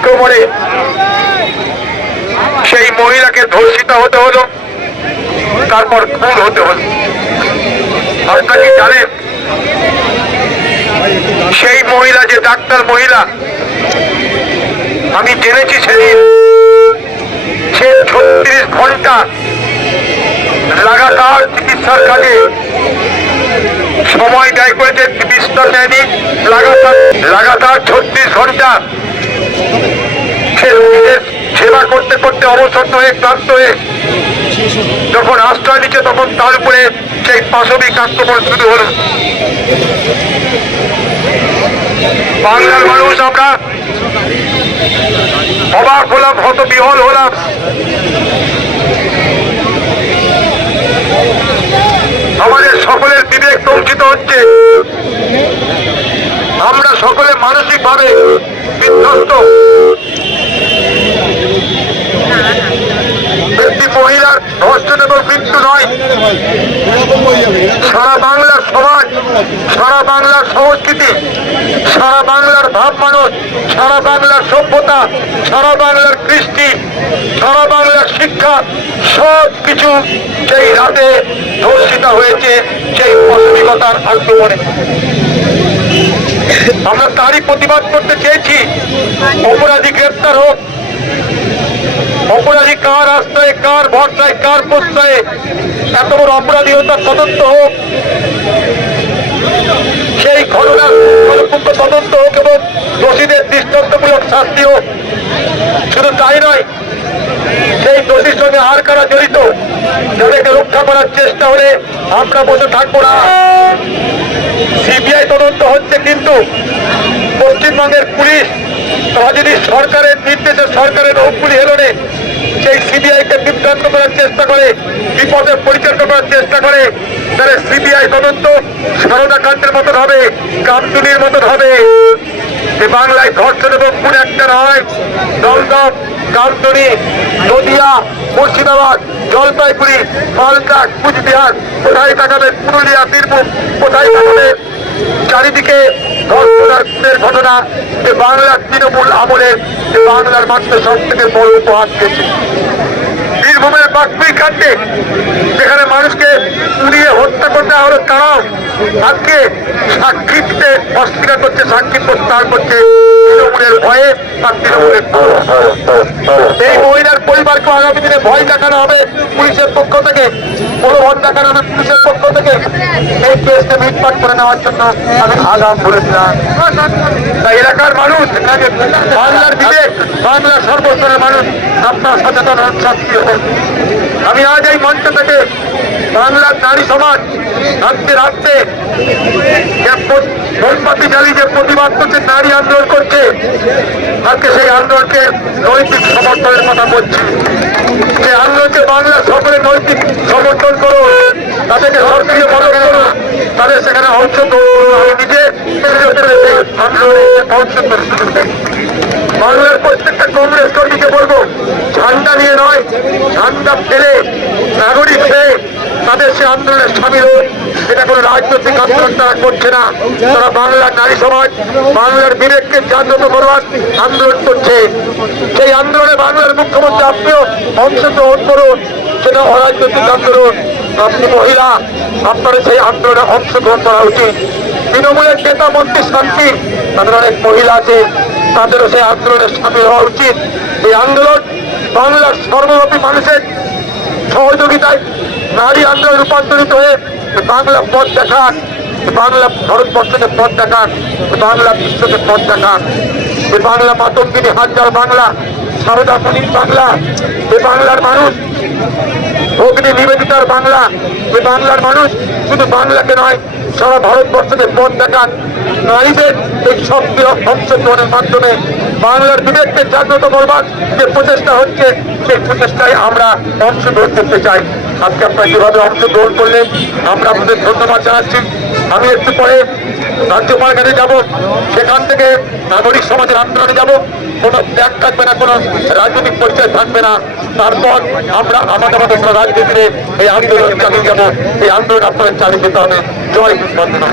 আক্রমণে সেই মহিলাকে ধর্ষিত হতে হলো, তারপর খুন হতে হলো। আপনারা কি জানেন? সেই মহিলা যে ডাক্তার মহিলা, আমি জেনেছি সেদিন, সে ছত্রিশ ঘণ্টা লাগাতার চিকিৎসার কাজে সময় দেয় করেছে চিকিৎসা নেয়নি লাগাতার লাগাতার ছত্রিশ ঘণ্টা করতে করতে অবসন্ন হয়ে ক্লান্ত হয়ে যখন আশ্রয় নিচ্ছে, তখন তার উপরে সেই পাশবিক আক্রমণ শুরু হলো। বাংলার মানুষ আমরা অবাক হলাম হত বিহল হলাম। আমাদের সকলের বিবেক দংশিত হচ্ছে। আমরা সকলে মানসিক ভাবে বিধ্বস্ত একটি মহিলার ধর্ষণ এবং মৃত্যু নয় সারা বাংলার সমাজ, সারা বাংলার সংস্কৃতি, সারা বাংলার ভাব মানুষ, সারা বাংলার সভ্যতা, সারা বাংলার কৃষ্টি, সারা বাংলার শিক্ষা, সব কিছু সেই রাতে ধর্ষিত হয়েছে, সেই অশ্লীলতার আক্রমণে আমরা তারই প্রতিবাদ করতে চেয়েছি, অপরাধী গ্রেপ্তার হোক। অপরাধী কার রাস্তায় কার ভরসায়, কার প্রশ্রয়ে এত বড় অপরাধী তার তদন্ত হোক সেই ঘটনার পরিপূর্ণ তদন্ত হোক এবং দোষীদের দৃষ্টান্তমূলক শাস্তি হোক শুধু তাই নয় সেই দোষীর সঙ্গে আর কারা জড়িত যাদেরকে রক্ষা করার চেষ্টা হলে আমরা বসে থাকব না। সিবিআই তদন্ত হচ্ছে কিন্তু পশ্চিমবঙ্গের পুলিশ তারা যদি সরকারের নির্দেশে সরকারের অভ্যুলি হেলনে সেই সিবিআইকে বিভ্রান্ত করার চেষ্টা করে, বিপদে পরিচালনা করার চেষ্টা করে। তাহলে সিবিআই তদন্ত সারদা কান্তের মতন হবে, কামচুনির মতন হবে। বাংলায় ধর্ষণ এবং খুন একটা নয়, দমদম কামতনি নদিয়া, মুর্শিদাবাদ, জলপাইগুড়ি, মালদা, কুচবিহার, কোথায় তাকাবেন পুরুলিয়া, বীরভূম, কোথায় তাকাবেন চারিদিকে ধর্ষণের ঘটনা, যে বাংলার তৃণমূল আমলের যে বাংলার মানুষের সব থেকে বড় উপহার দিয়েছে। বীরভূমের বাকমির কাণ্ডে যেখানে মানুষকে পুড়িয়ে হত্যা করতে হলো, তারাও আজকে সাক্ষী দিতে অস্বীকার করছে, সাক্ষী প্রত্যাহার করছে। তৃণমূলের ভয়ে ভয় দেখানো হবে পুলিশের পক্ষ থেকে। প্রলোভন দেখানো হবে পুলিশের পক্ষ থেকে। এই কেসকে মিটমাট করে নেওয়ার জন্য আমি আগাম বলেছিলাম। তাই এলাকার মানুষ, বাংলার বিবেক, বাংলার সর্বস্তরের মানুষ, আপনার সচেতন সক্রিয় আমি আজ এই মঞ্চ থেকে বাংলার নারী সমাজ রাত্রে প- মোমবাতি জ্বালিয়ে যে প্রতিবাদ করছে, নারী আন্দোলন করছে আজকে সেই আন্দোলনকে নৈতিক সমর্থনের কথা বলছি। সেই আন্দোলনকে বাংলার সকলে নৈতিক সমর্থন করুন তাদেরকে সরকারি মদত করুন তাদের সেখানে অংশগ্রহণ আমি নিজে। বাংলার প্রত্যেকটা কংগ্রেস কর্মীকে বলব, ঝান্ডা নিয়ে নয়, ঝান্ডা ফেলে। সে আন্দোলনে সামিল হোক এটা কোনো রাজনৈতিক আন্দোলন তারা করছে না। তারা বাংলার নারী সমাজ, বাংলার বিবেককে জাগ্রত করবার আন্দোলন করছে। সেই আন্দোলনে বাংলার মুখ্যমন্ত্রী আপনিও অংশগ্রহণ করুন। সেটা অরাজনৈতিক আন্দোলন। আপনি মহিলা, আপনার সেই আন্দোলনে অংশগ্রহণ করা উচিত। তৃণমূলের নেতা মন্ত্রী শান্তি, তাদের অনেক মহিলা আছে। তাদেরও সেই আন্দোলনে সামিল হওয়া উচিত। এই আন্দোলন বাংলার সর্বব্যাপী মানুষের সহযোগিতায় নারী আন্দোলন রূপান্তরিত হয়ে বাংলা পথ দেখান, বাংলা ভারতবর্ষকে পথ দেখান, বাংলা বিশ্বকে পথ দেখান। এ বাংলা মাতঙ্গিনী হাজার বাংলা, সারদা মণির বাংলা, এ বাংলার মানুষ। অগ্নি নিবেদিতার বাংলা, এ বাংলার মানুষ। শুধু বাংলাকে নয় সারা ভারতবর্ষকে পথ দেখান। নারীদের এই সক্রিয় অংশগ্রহণের মাধ্যমে বাংলার বিবেককে জাগ্রত করবার যে প্রচেষ্টা হচ্ছে, সেই প্রচেষ্টায় আমরা অংশগ্রহণ করতে চাই। আজকে আপনারা যেভাবে অংশগ্রহণ করলেন, আমরা আপনাদের ধন্যবাদ জানাচ্ছি। আমি একটু পরে রাজ্যপাল কাছে যাব, সেখান থেকে নাগরিক সমাজের আন্দোলনে যাব। কোনো ত্যাগ থাকবে না, কোনো রাজনৈতিক পরিচয় থাকবে না। তারপর আমরা আমাদের আমাদের রাজনীতিতে এই আন্দোলন চালিয়ে যাব। এই আন্দোলন আপনাদের চালিয়ে যেতে হবে। জয় বন্দনা